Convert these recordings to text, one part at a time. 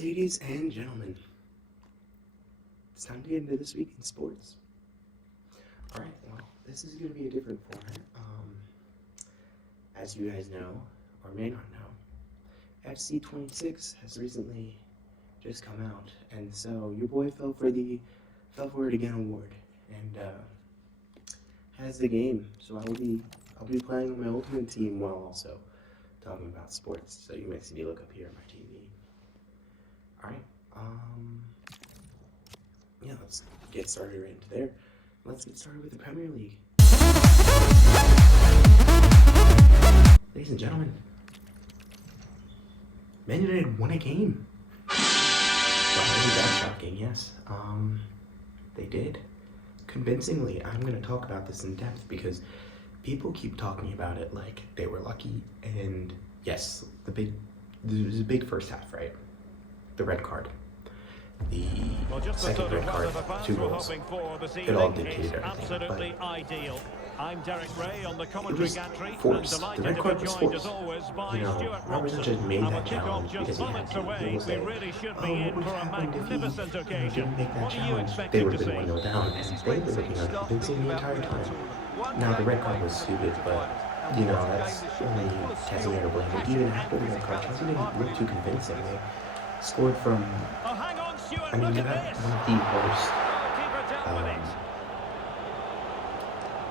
Ladies and gentlemen, it's time to get into this week in sports. Alright, well, this is going to be a different format. As you guys know, or may not know, FC26 has recently just come out, and so your boy fell for it again award, and has the game. So I'll be playing on my ultimate team while also talking about sports. So you may see me look up here at my TV. Alright, yeah, let's get started right into there. Let's get started with the Premier League. Ladies and gentlemen, Man United won a game. Wow, isn't that shocking? Yes, they did. Convincingly. I'm going to talk about this in depth because people keep talking about it like they were lucky, and yes, there was a big first half, right? The red card. The second red card, 2 goals. It all dictated everything, but ideal. I'm Derek Ray on the it was forced. The red card was forced. You know, Robert Sanchez made that challenge because he had to. He was like, oh, what would have happened if he didn't make that challenge? They would have been 1-0 down, and they were looking unconvincing the entire time. Now, the red card was stupid, but, you know, that's only Casemiro to blame. But even after the red card, Casemiro didn't look too convincing. They scored from, I mean, you had one of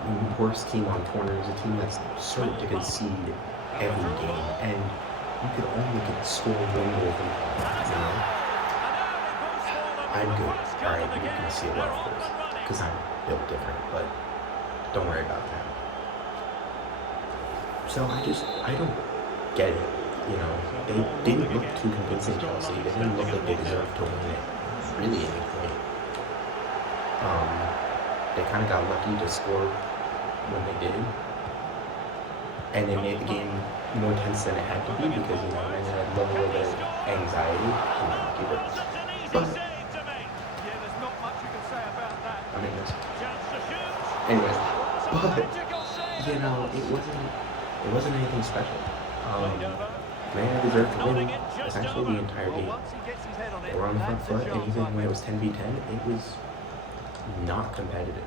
the worst team on corners, a team that's certain to concede every game, and you could only score 1 goal from corners, you know? I'm good. Alright, you can see a lot, of course, because I'm built different, but don't worry about that. So I don't get it, you know? They didn't look too convincing, Chelsea. They didn't look like they deserved to win it, really, any point. They kind of got lucky to score when they did, and they made the game more tense than it had to be because, you know, they had a little bit of anxiety. But I mean, anyways, but you know, it wasn't anything special. Man deserved to win essentially the entire game. They were on the front foot, and even when it was 10v10, it was not competitive.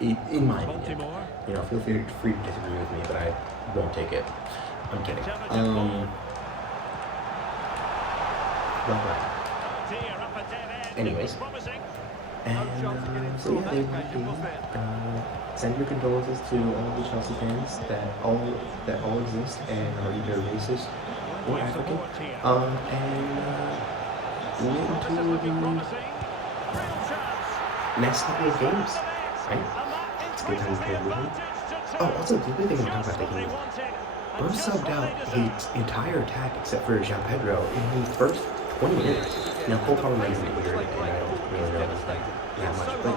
In my opinion. You know, feel free to disagree with me, but I won't take it. I'm kidding. Anyways. And, so yeah, they won the game. Send your condolences to all the Chelsea fans that all exist and are either racist or African. And went into the next couple of games, right? It's a good time to play a movie. Oh, also, the other thing I'm talking about the game, Bro subbed out his entire attack except for Jean Pedro in the first 20 minutes. Now, Cole probably isn't injured, and I don't really know that much, but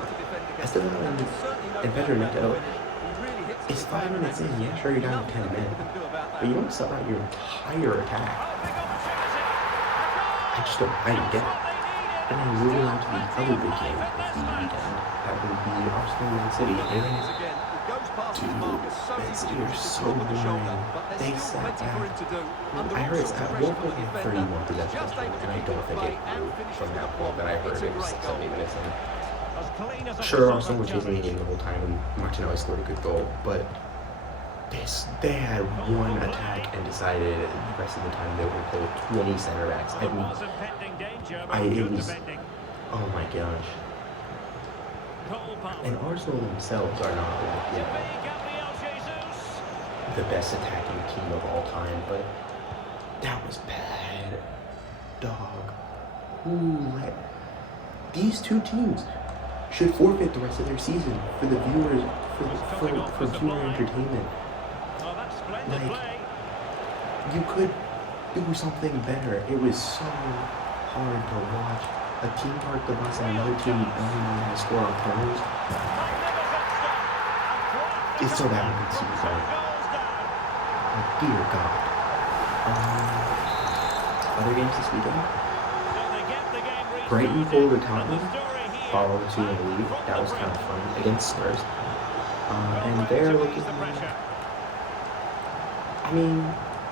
Esteban and Pedro Neto, it's 5 minutes in. Yeah, sure, you're down to 10 men, but you don't sub out your entire attack. I don't get it. And then moving on to the other big game of the weekend, that would be Arsenal Man City. And dude, Man City are so boring. They sat back. I heard it's at one point in 31 possession, and I don't think it grew from that point, but I heard it was 70 minutes in. Sure, Arsenal were chasing the game the whole time, and Martinelli scored a good goal, but they had one attack and decided the rest of the time they were going to play with 20 center backs. It was, oh my gosh. And Arsenal themselves are not like, you know, the best attacking team of all time, but that was bad. Dog. These two teams should forfeit the rest of their season for the viewers, for viewer entertainment. Like, you could do something better. It was so hard to watch. A team park the bus and another team only knew how to score on corners. It's so bad when it's super hard. Like, dear God. Other games this weekend? Brighton pulled a Tottenham, followed 2 in the league. That was kind of fun against Spurs. And they're looking. I mean,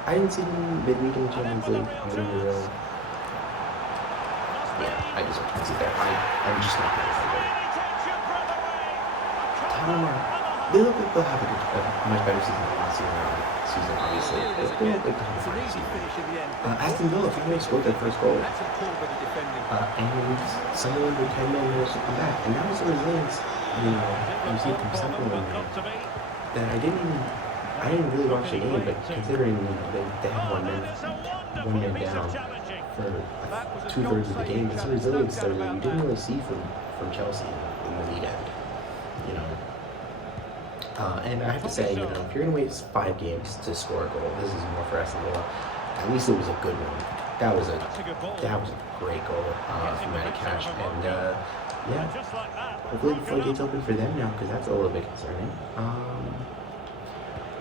I didn't see them midweek in the Champions League. I'm gonna be real. I deserve to sit there. I'm just not going to fight it. They look like they'll have a much better season than last season, obviously. They look like they'll have a fine season. Aston Villa finally scored their first goal. And someone with 10 million managed to come back. And that was the resilience, you see from something that I didn't really watch the game, but considering they had one man down for 2/3 of the game, it's a resilience there that you didn't really see from Chelsea in the lead end, and I have to say, if you're going to wait 5 games to score a goal, this is more for Aston Villa. At least it was a good one. That was a great goal from Matty Cash, and yeah, hopefully the floodgates open for them now, because that's a little bit concerning.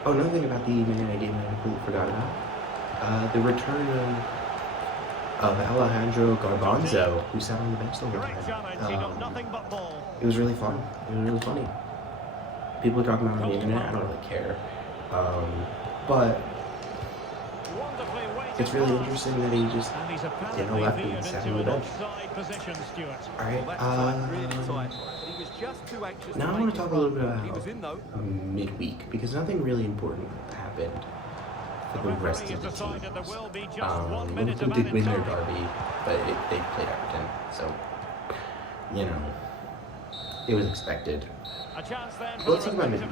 Another thing about the Man United game I completely forgot about, the return of Alejandro Garbanzo, who sat on the bench the whole time. It was really fun. It was really funny. People are talking about it on the internet. I don't really care, but it's really interesting that he just left and sat on the bench. All right. Now I want to talk a little bit about midweek, because nothing really important happened for the rest of the teams. Liverpool did win their derby, but they played Everton, so it was expected. Let's talk about midweek.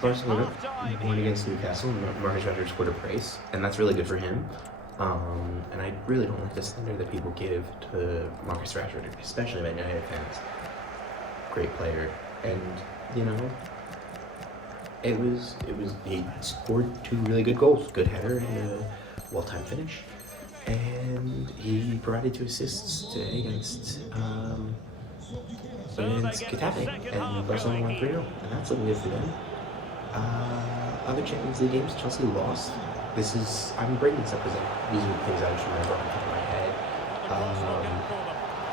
Barcelona won against Newcastle. Marcus Rashford scored a brace, and that's really good for him. And I really don't like the slander that people give to Marcus Rashford, especially Man United fans. Great player, and he scored 2 really good goals, good header and a well-timed finish, and he provided 2 assists today against Getafe, and Barcelona won 3-0, and that's looking good for them. Other Champions League games, Chelsea lost. I'm breaking this up because these are the things I just remember off the top of my head.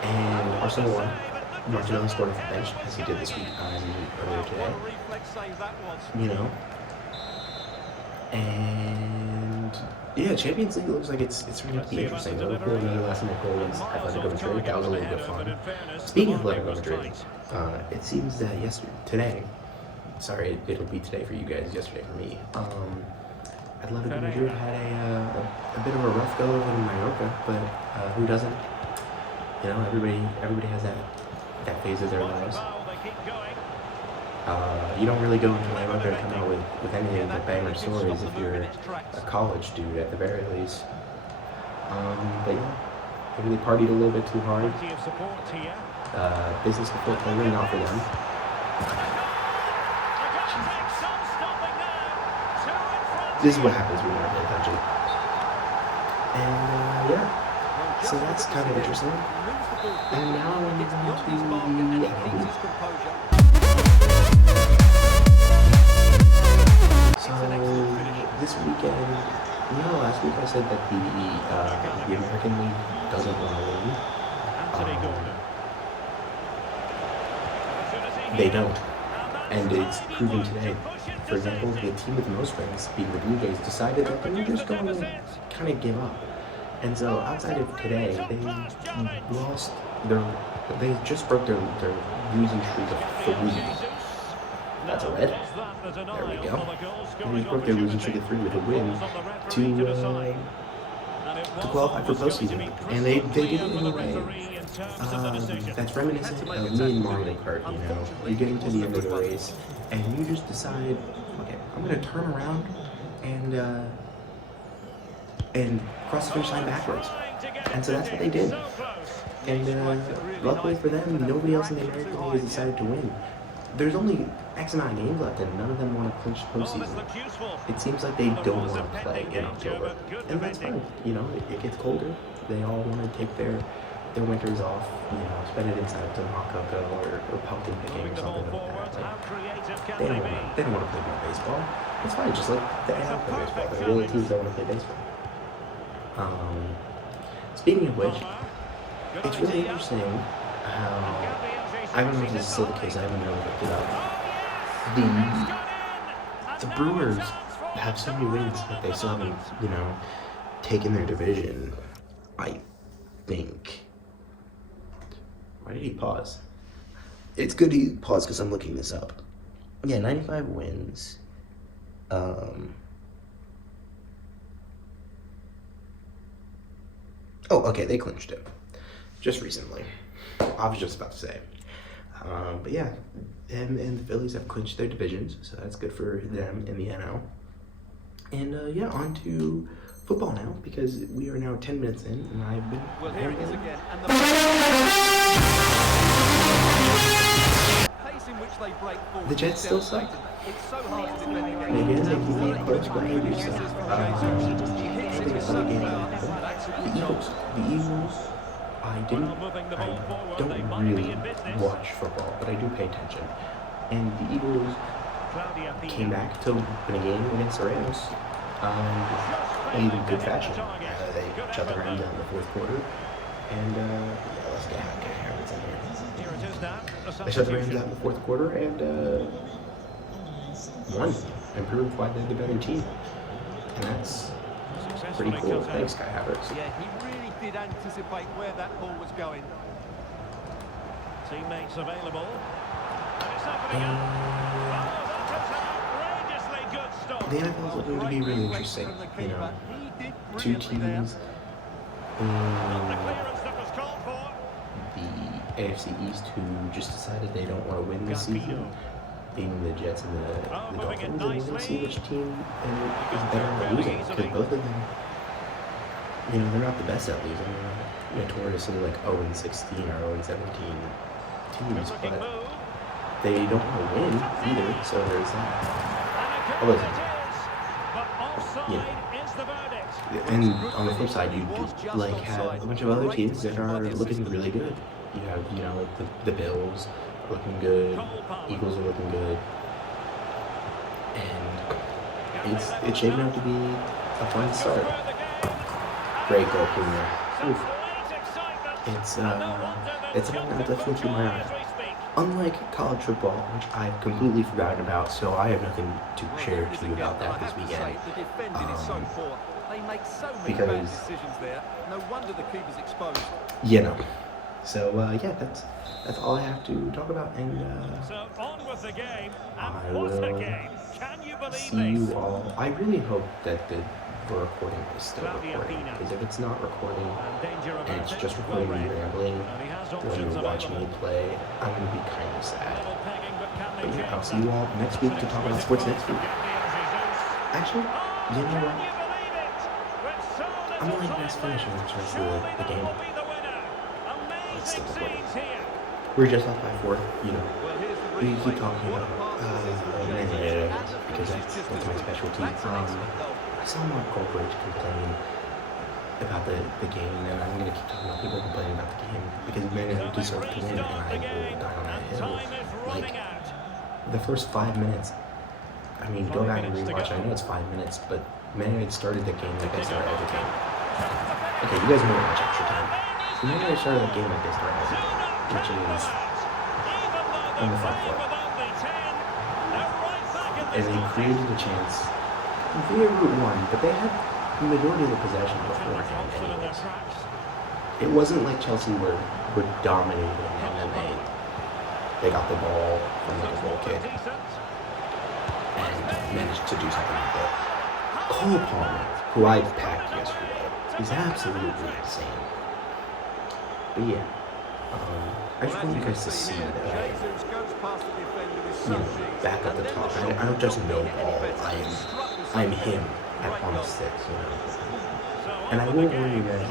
And Arsenal won. Martinelli scored off the bench, as he did this week earlier today. And yeah, Champions League looks like it's going to be interesting. Liverpool another last-minute goal against Atletico Madrid. That was a little bit fun. Speaking of Atletico Madrid, it seems that it'll be today for you guys, yesterday for me. Atletico Madrid had a bit of a rough go over in Mallorca, but who doesn't? Everybody has that phase of their lives. You don't really go into Mallorca to come out with anything but banger stories if you're a college dude at the very least. But yeah, maybe they partied a little bit too hard. Business before pleasure, not for them. This is what happens when you're not paying attention. And yeah, so that's kind of interesting. And now we're moving to the FA. So this weekend, last week I said that the American League doesn't want to win. They don't, and it's proven today. For example, the team with the most wins, being the Blue Jays, decided that they were just going to kind of give up. And so outside of today, they just broke their losing streak of 3. That's a red. There we go. They just broke their losing streak of 3 with a win to qualify for postseason. And they did it in a way that's reminiscent of me and Mario Kart. You get into the end of the race, and you just decide, okay, I'm going to turn around and cross the finish line backwards. And so that's what they did. And luckily for them, nobody else in the American League has decided to win. There's only X amount of games left, and none of them want to clinch postseason. It seems like they don't want to play in October, and that's fine. It gets colder. They all want to take their winters off, spend it inside some hot cocoa or pumpkin picking or something like that. They don't want to play more baseball. It's fine, just let the AL play baseball. The really teams don't want to play baseball. Speaking of which, it's really interesting how, I don't know if this is still the case, I haven't really looked it up. The Brewers have so many wins, but they still haven't, taken their division, I think. Why did he pause? It's good he paused because I'm looking this up. Yeah, 95 wins. Oh, okay, they clinched it just recently. I was just about to say. But yeah, them and the Phillies have clinched their divisions, so that's good for them in the NL. And yeah, on to football now, because we are now 10 minutes in, and I've been... Well, here it is again. And the pace in which they break forward. The Jets still suck. It's so hard to defend against. Maybe they keep it close, but they do suck. The Eagles, I don't really watch football, but I do pay attention. And the Eagles came back to win a game against the Rams in good fashion. They shut the Rams out in the fourth quarter. And yeah, let's get Harris in here. They shut the Rams out in the fourth quarter and won and proved why they're the better team. And that's pretty cool. Thanks, Sky Havertz. Yeah, he really did anticipate where that ball was going. Teammates available. And it's happening again. Outrageously good stop. The NFL is looking to be really interesting. You know, two teams in The clearance that was called for. the AFC East who just decided they don't want to win this season, being the Jets and the Dolphins, and we're going to see which team is better at losing, because both of them, you know, they're not the best at losing. They're notoriously like 0-16 or 0-17 teams, but they don't want to win either, so there's that. Oh, listen. Yeah. And on the flip side, you like have a bunch of other teams that are looking really good. You have, you know, like the Bills are looking good, Eagles are looking good, and it's shaping up to be a fun start. Great goal, Oof. It's something I'll definitely keep my eye on. Unlike college football, which I've completely forgotten about, so I have nothing to share to you about that this weekend. Because no wonder the keeper's exposed. You know. So yeah, that's all I have to talk about, and So on with the game, I and what a will game! Can you believe see this? you all. I really hope that the recording is still recording, because if it's not recording and it's just recording me rambling when you're watching me play, I'm gonna be kind of sad. But yeah, I'll see you all next week to talk about sports next week. Actually, you know what? I'm gonna let you guys finish and watch the rest of the game. It's still recording. We're just off by 4, you know. We keep talking about because that's my specialty. I saw Mark Goldberg complain about the game, and I'm gonna keep talking about people complaining about the game because Man United deserve to win, and I will die on that hill. Like the first 5 minutes. I mean, go back and rewatch. I know it's 5 minutes, but Man United started the game like they started every game. Okay, you guys know how much extra time. Man United started the game like they started every game, which is on the front foot. And they created a chance. They won, but they had the majority of the possession beforehand anyways. It wasn't like Chelsea were dominating and then they got the ball from like a goal kick and managed to do something like that. Cole Palmer, who I packed yesterday, is absolutely insane. But yeah, I just want you guys to see that, you know, back at the top. I don't just know ball. I'm him on the sticks, you know. And I will warn you guys,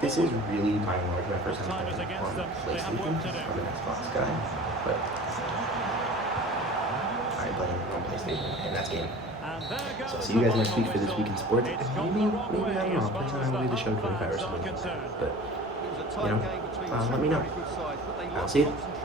this is really by and large my first time playing on PlayStation. I'm an Xbox guy, but I play on PlayStation, and that's game. So I'll see you guys next week for This Week in Sports. Maybe I don't know, I'll play something, I'll do the show 25 or something like that. But, you know, let me know. I'll see you.